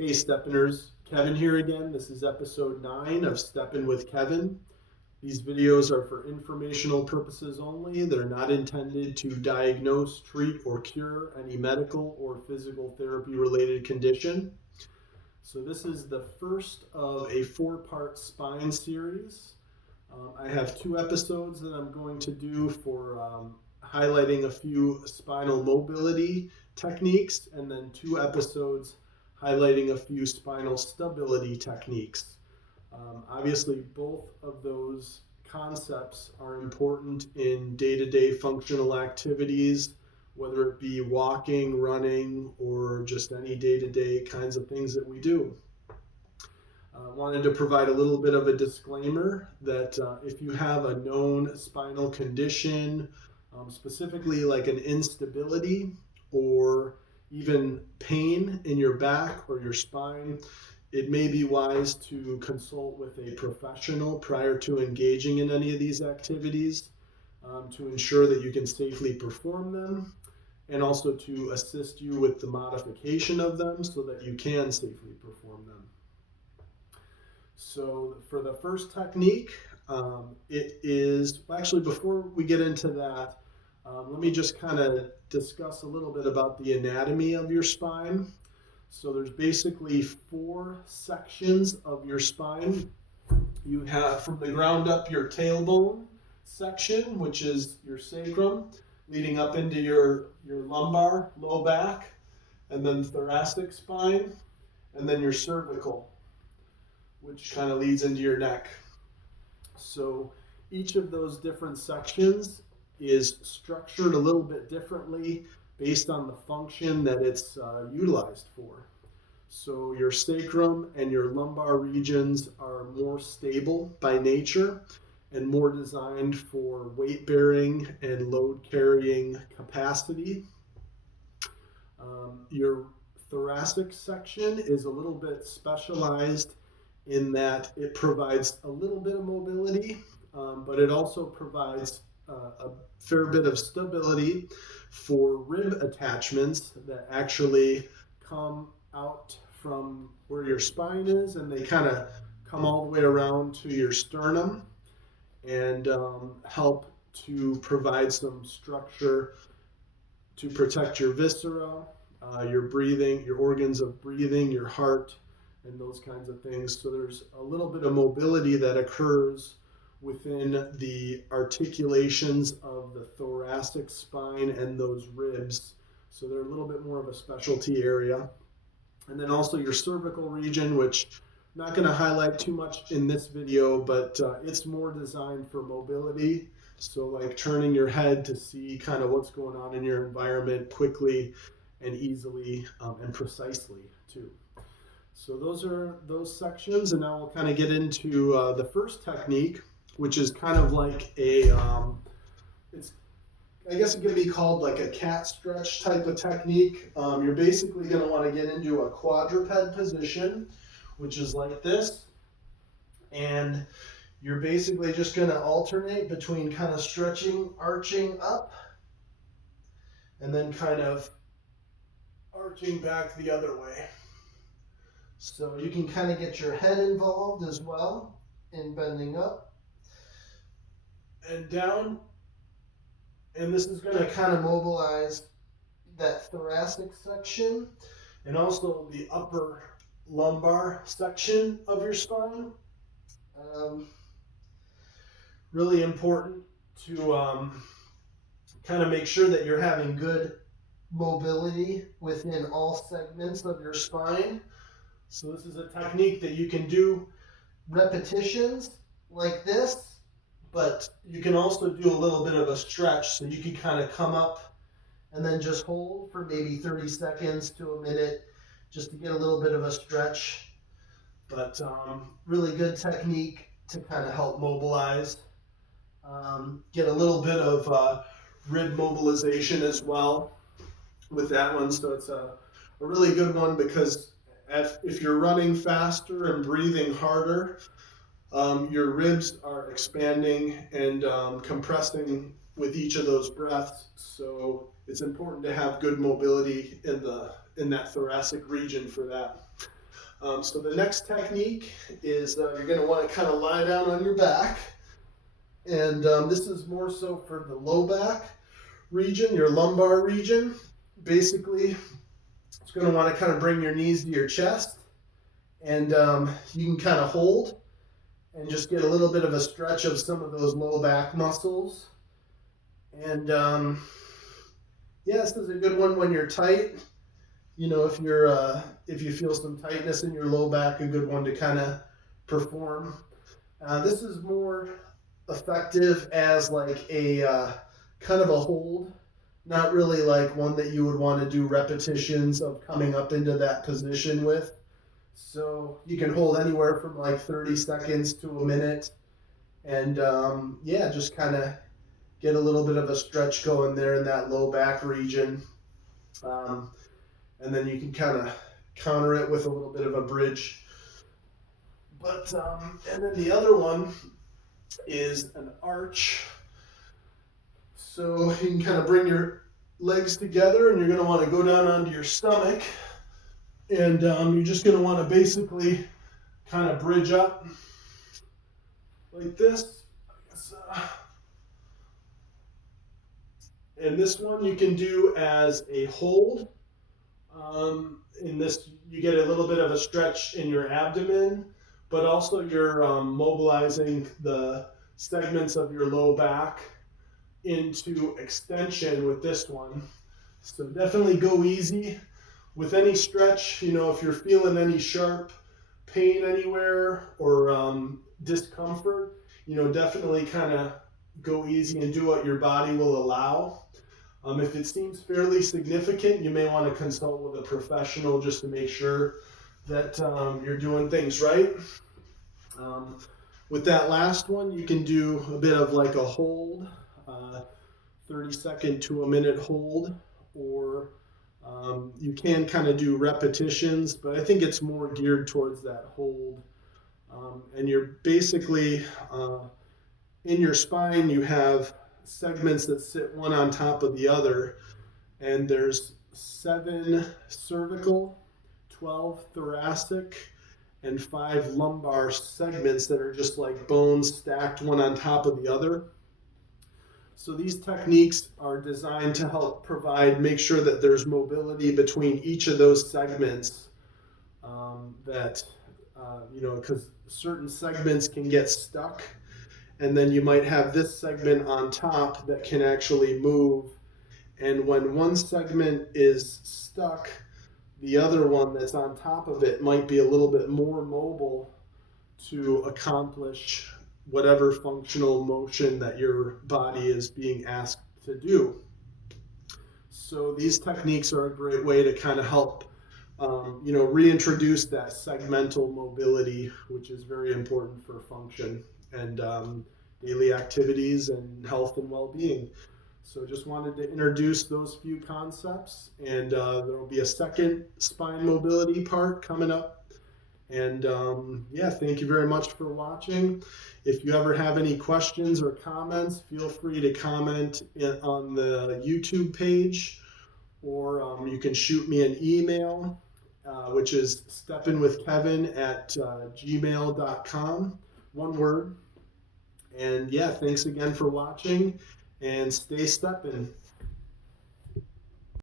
Hey Steppiners, Kevin here again. This is episode 9 of Steppin' with Kevin. These videos are for informational purposes only. They're not intended to diagnose, treat, or cure any medical or physical therapy related condition. So this is the first of a 4-part spine series. I have 2 episodes that I'm going to do for highlighting a few spinal mobility techniques, and then 2 episodes highlighting a few spinal stability techniques. Obviously, both of those concepts are important in day-to-day functional activities, whether it be walking, running, or just any day-to-day kinds of things that we do. Wanted to provide a little bit of a disclaimer that if you have a known spinal condition, specifically like an instability or even pain in your back or your spine, it may be wise to consult with a professional prior to engaging in any of these activities to ensure that you can safely perform them, and also to assist you with the modification of them so that you can safely perform them. So for the first technique, actually before we get into that, let me just kind of discuss a little bit about the anatomy of your spine. So there's basically 4 sections of your spine. You have from the ground up your tailbone section, which is your sacrum, leading up into your lumbar, low back, and then thoracic spine, and then your cervical, which kind of leads into your neck. So each of those different sections is structured a little bit differently based on the function that it's utilized for. So your sacrum and your lumbar regions are more stable by nature and more designed for weight bearing and load carrying capacity. Your thoracic section is a little bit specialized in that it provides a little bit of mobility, but it also provides a fair bit of stability for rib attachments that actually come out from where your spine is, and they kind of come all the way around to your sternum and help to provide some structure to protect your viscera, your breathing, your organs of breathing, your heart, and those kinds of things. So there's a little bit of mobility that occurs within the articulations of the thoracic spine and those ribs. So they're a little bit more of a specialty area. And then also your cervical region, which I'm not going to highlight too much in this video, but it's more designed for mobility. So like turning your head to see kind of what's going on in your environment quickly and easily and precisely too. So those are those sections, and now we'll kind of get into the first technique, which is kind of like I guess it could be called like a cat stretch type of technique. You're basically going to want to get into a quadruped position, which is like this, and you're basically just going to alternate between kind of stretching, arching up, and then kind of arching back the other way. So you can kind of get your head involved as well in bending up and down. And this is going to kind of mobilize that thoracic section and also the upper lumbar section of your spine. Really important to kind of make sure that you're having good mobility within all segments of your spine. So this is a technique that you can do repetitions like this, but you can also do a little bit of a stretch. So you can kind of come up and then just hold for maybe 30 seconds to a minute just to get a little bit of a stretch. But really good technique to kind of help mobilize. Get a little bit of rib mobilization as well with that one. So it's a really good one because if you're running faster and breathing harder, your ribs are expanding and compressing with each of those breaths. So it's important to have good mobility in that thoracic region for that. So the next technique is you're going to want to kind of lie down on your back. And this is more so for the low back region, your lumbar region. Basically, it's going to want to kind of bring your knees to your chest. And you can kind of hold and just get a little bit of a stretch of some of those low back muscles. And this is a good one when you're tight. You know, if you feel some tightness in your low back, a good one to kind of perform. This is more effective as like a kind of a hold, not really like one that you would want to do repetitions of coming up into that position with. So you can hold anywhere from like 30 seconds to a minute, and just kind of get a little bit of a stretch going there in that low back region. And then you can kind of counter it with a little bit of a bridge. But and then the other one is an arch. So you can kind of bring your legs together, and you're going to want to go down onto your stomach. And you're just going to want to basically kind of bridge up like this. And this one you can do as a hold. In this, you get a little bit of a stretch in your abdomen, but also you're mobilizing the segments of your low back into extension with this one. So definitely go easy with any stretch. You know, if you're feeling any sharp pain anywhere or discomfort, you know, definitely kind of go easy and do what your body will allow. If it seems fairly significant, you may want to consult with a professional just to make sure that you're doing things right. With that last one, you can do a bit of like a hold, 30-second to a minute hold, or you can kind of do repetitions, but I think it's more geared towards that hold. And you're basically, in your spine, you have segments that sit one on top of the other, and there's 7 cervical, 12 thoracic, and 5 lumbar segments that are just like bones stacked one on top of the other. So these techniques are designed to help make sure that there's mobility between each of those segments, because certain segments can get stuck, and then you might have this segment on top that can actually move. And when one segment is stuck, the other one that's on top of it might be a little bit more mobile to accomplish whatever functional motion that your body is being asked to do. So these techniques are a great way to kind of help reintroduce that segmental mobility, which is very important for function and daily activities and health and well-being. So just wanted to introduce those few concepts, and there will be a second spine mobility part coming up. And thank you very much for watching. If you ever have any questions or comments, feel free to comment on the YouTube page, or you can shoot me an email, which is steppinwithkevin@gmail.com, one word. And thanks again for watching, and stay steppin'.